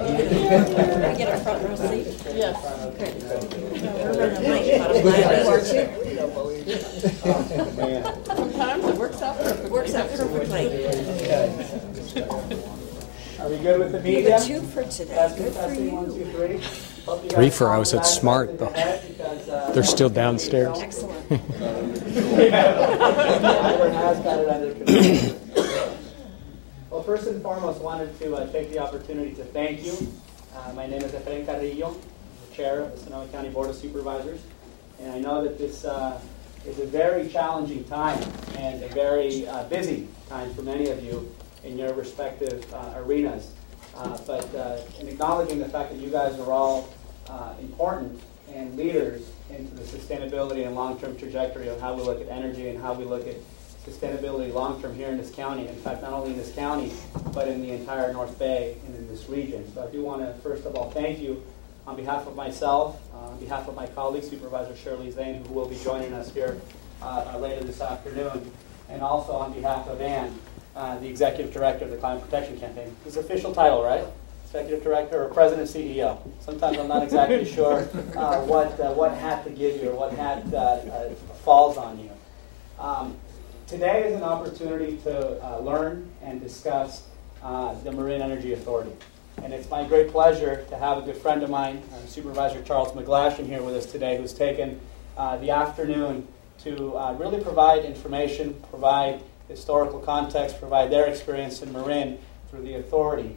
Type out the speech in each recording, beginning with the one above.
I get a front row seat? Yes. Great. We're running late, but I'm glad we are too. Sometimes it works out perfectly. Works out perfectly. Are we good with the You media? have 2 for today. Good for Testing, you. 1, 2, 3. Hope you guys 3 for I was found at the Smart, address though. in your head because, They're still downstairs. Excellent. Ivor has got it under control. Well, first and foremost, wanted to take the opportunity to thank you. My name is Efren Carrillo, I'm the chair of the Sonoma County Board of Supervisors, and I know that this is a very challenging time and a very busy time for many of you in your respective arenas. But in acknowledging the fact that you guys are all important and leaders into the sustainability and long-term trajectory of how we look at energy and how we look at sustainability long-term here in this county. In fact, not only in this county, but in the entire North Bay and in this region. So I do want to, first of all, thank you on behalf of myself, on behalf of my colleague, Supervisor Shirlee, Zane, who will be joining us here later this afternoon, and also on behalf of Ann, the Executive Director of the Climate Protection Campaign. His official title, right? Executive Director or President CEO. Sometimes I'm not exactly sure what hat to give you or what hat falls on you. Today is an opportunity to learn and discuss the Marin Energy Authority. And it's my great pleasure to have a good friend of mine, Supervisor Charles McGlashan, here with us today, who's taken the afternoon to really provide information, provide historical context, provide their experience in Marin through the authority.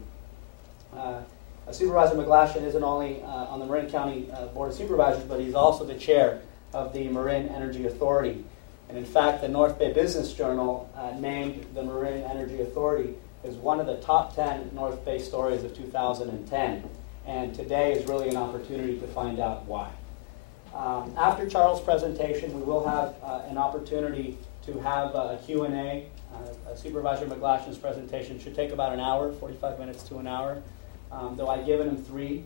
Supervisor McGlashan isn't only on the Marin County Board of Supervisors, but he's also the chair of the Marin Energy Authority. And in fact, the North Bay Business Journal named the Marin Energy Authority as one of the top 10 North Bay stories of 2010. And today is really an opportunity to find out why. After Charles' presentation, we will have an opportunity to have a Q&A. Supervisor McGlashan's presentation should take about an hour, 45 minutes to an hour. Though I've given him 3.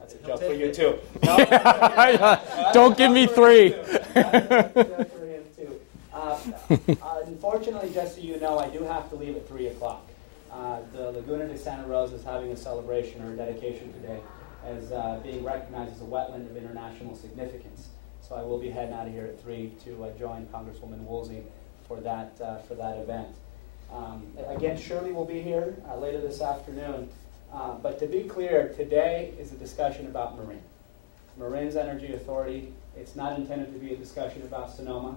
That's a joke for you too. No, Don't give me 3. Unfortunately, just so you know, I do have to leave at 3 o'clock. The Laguna de Santa Rosa is having a celebration or a dedication today as being recognized as a wetland of international significance. So I will be heading out of here at 3 to join Congresswoman Woolsey for that event. Again, Shirlee will be here later this afternoon. But to be clear, today is a discussion about Marin. Marin's Energy Authority. It's not intended to be a discussion about Sonoma.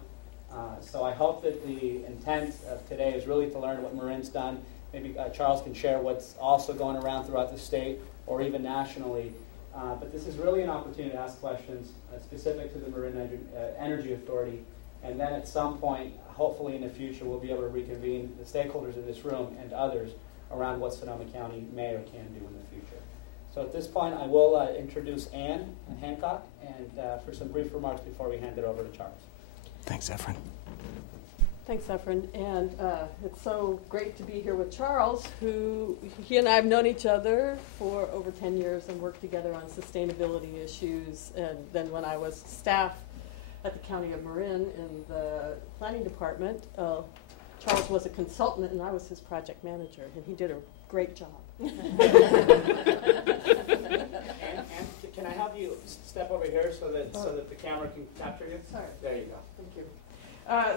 So I hope that the intent of today is really to learn what Marin's done. Maybe Charles can share what's also going around throughout the state or even nationally. But this is really an opportunity to ask questions specific to the Marin Energy Authority. And then at some point, hopefully in the future, we'll be able to reconvene the stakeholders in this room and others around what Sonoma County may or can do in the future. So at this point, I will introduce Ann Hancock and for some brief remarks before we hand it over to Charles. Thanks, Efren. Thanks, Efren. And it's so great to be here with Charles, who he and I have known each other for over 10 years and worked together on sustainability issues. And then when I was staff at the County of Marin in the planning department, Charles was a consultant and I was his project manager, and he did a great job. And can I have you step over here so that the camera can capture you? Sorry. There you go. Thank you.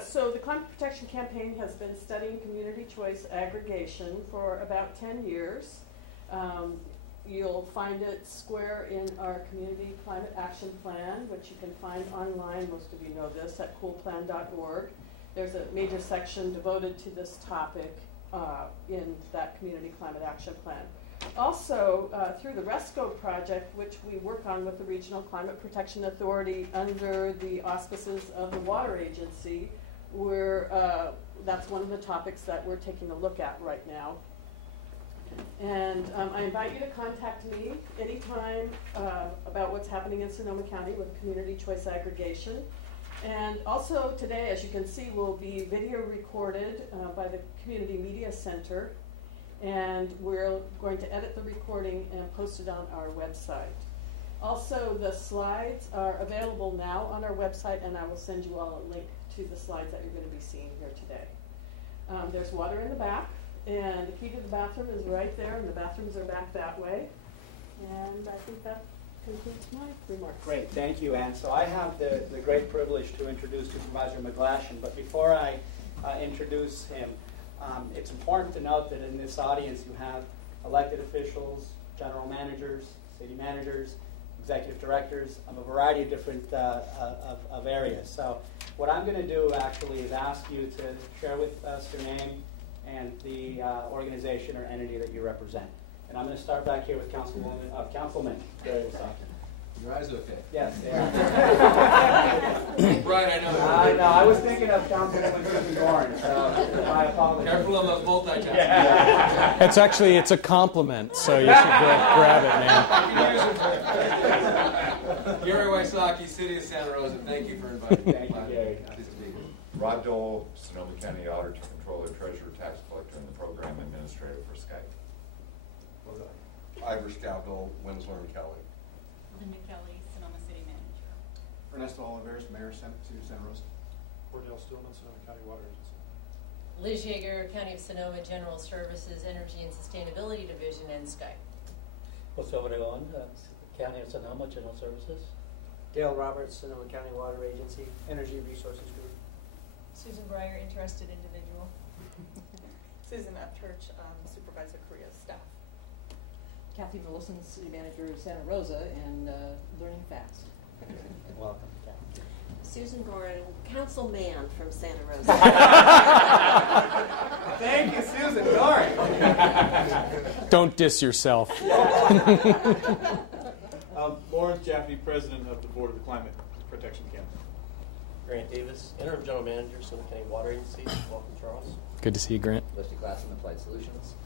So the Climate Protection Campaign has been studying community choice aggregation for about 10 years. You'll find it square in our Community Climate Action Plan, which you can find online. Most of you know this at coolplan.org. There's a major section devoted to this topic in that Community Climate Action Plan. Also, through the RESCO project, which we work on with the Regional Climate Protection Authority under the auspices of the Water Agency, that's one of the topics that we're taking a look at right now. And I invite you to contact me anytime about what's happening in Sonoma County with Community Choice Aggregation. And also today, as you can see, will be video recorded by the Community Media Center. And we're going to edit the recording and post it on our website. Also, the slides are available now on our website, and I will send you all a link to the slides that you're going to be seeing here today. There's water in the back, and the key to the bathroom is right there, and the bathrooms are back that way. And I think that concludes my remarks. Great, thank you, Ann. So I have the great privilege to introduce Supervisor McGlashan, but before I introduce him, it's important to note that in this audience you have elected officials, general managers, city managers, executive directors of a variety of different of areas. So what I'm going to do actually is ask you to share with us your name and the organization or entity that you represent. And I'm going to start back here with Councilman Carrillo. Your eyes okay? Yes, they are. Brian, I know. I know. I was thinking of Councilwoman Susan Gorin, so my apologies. Careful on those multitasking. It's a compliment, so you should grab it, man. Gary Wysocki, City of Santa Rosa, thank you for inviting me. Thank you, Gary. Pleased to be here. Rod Dole, Sonoma County Auditor, Controller, Treasurer, Tax Collector, and the Program Administrator for Skype. Ivor Scowdle, Winslow and Kelly. Linda Kelly, Sonoma City Manager. Ernesto Oliveros, Mayor, City of Santa Rosa. Cordell Stillman, Sonoma County Water Agency. Liz Yeager, County of Sonoma General Services, Energy and Sustainability Division, and Skype. Jose Obregón, County of Sonoma General Services. Dale Roberts, Sonoma County Water Agency, Energy Resources Group. Susan Breyer, Interested Individual. Susan Upchurch, Supervisor Korea staff. Kathy Wilson, City Manager of Santa Rosa, and learning fast. Welcome, Kathy. Susan Gorin, councilman from Santa Rosa. Thank you, Susan Gorin. Don't diss yourself. Lawrence Jaffe, President of the Board of the Climate Protection Campaign. Grant Davis, Interim General Manager, Sonoma County Water Agency. Welcome, Charles. Good to see you, Grant. Leslie Glass in Applied Solutions.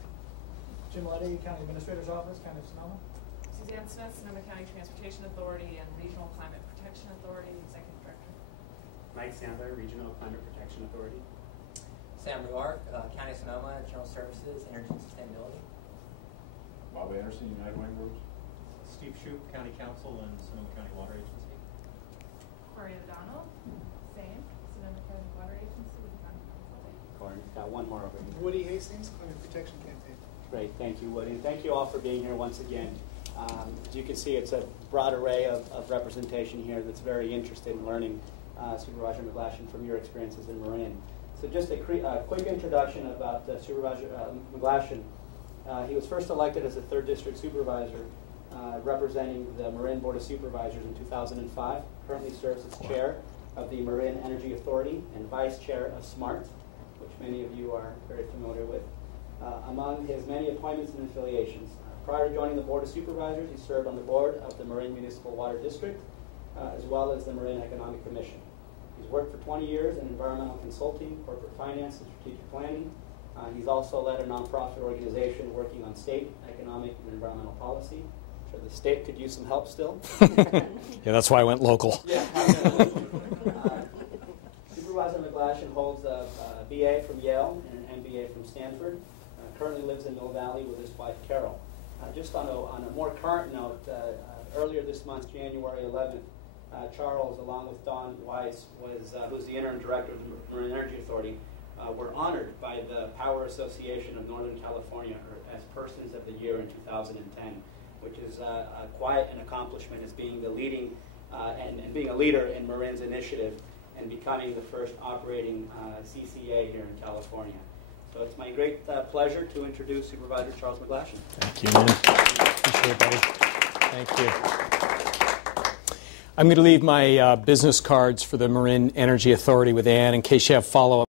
Jim Leddy, County Administrator's Office, County of Sonoma. Suzanne Smith, Sonoma County Transportation Authority and Regional Climate Protection Authority, Executive Director. Mike Sandler, Regional Climate Protection Authority. Sam Ruark, County of Sonoma, General Services, Energy and Sustainability. Bob Anderson, United Way Groups. Steve Shoup, County Council and Sonoma County Water Agency. Corey O'Donnell, Zane, Sonoma County Water Agency, County Council. Corey, got one more over here. Woody Hastings, Climate Protection Campaign. Great, thank you, Woody. And thank you all for being here once again. As you can see, it's a broad array of representation here that's very interested in learning, Supervisor McGlashan, from your experiences in Marin. So just a quick introduction about Supervisor McGlashan. He was first elected as a 3rd District Supervisor, representing the Marin Board of Supervisors in 2005. Currently serves as Chair of the Marin Energy Authority and Vice Chair of SMART, which many of you are very familiar with. Among his many appointments and affiliations, prior to joining the Board of Supervisors, he served on the board of the Marin Municipal Water District, as well as the Marin Economic Commission. He's worked for 20 years in environmental consulting, corporate finance, and strategic planning. He's also led a nonprofit organization working on state economic and environmental policy. I'm sure the state could use some help still. Yeah, that's why I went local. Yeah. Supervisor McGlashan holds a BA from Yale and an MBA from Stanford. Currently lives in Mill Valley with his wife, Carol. Just on a more current note, earlier this month, January 11th, Charles, along with Don Weiss, who's the interim director of the Marin Energy Authority, were honored by the Power Association of Northern California as Persons of the Year in 2010, which is quite an accomplishment as being the leading and being a leader in Marin's initiative and becoming the first operating CCA here in California. So it's my great pleasure to introduce Supervisor Charles McGlashan. Thank you, man. Appreciate it, buddy. Thank you. I'm going to leave my business cards for the Marin Energy Authority with Ann in case you have follow-up